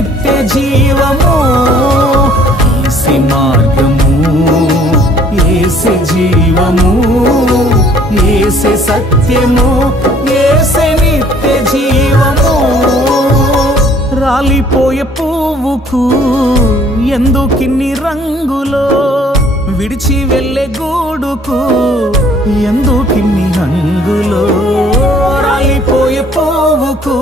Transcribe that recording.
నిత్య జీవము, యేసే మార్గము, యేసే జీవము, యేసే సత్యము, యేసే నిత్య జీవము. రాలిపోయే పువ్వుకు ఎందుకిన్ని రంగులో, విడిచి వెళ్ళే గూడుకు ఎందుకిన్ని హంగులో. రాలిపోయే పువ్వుకు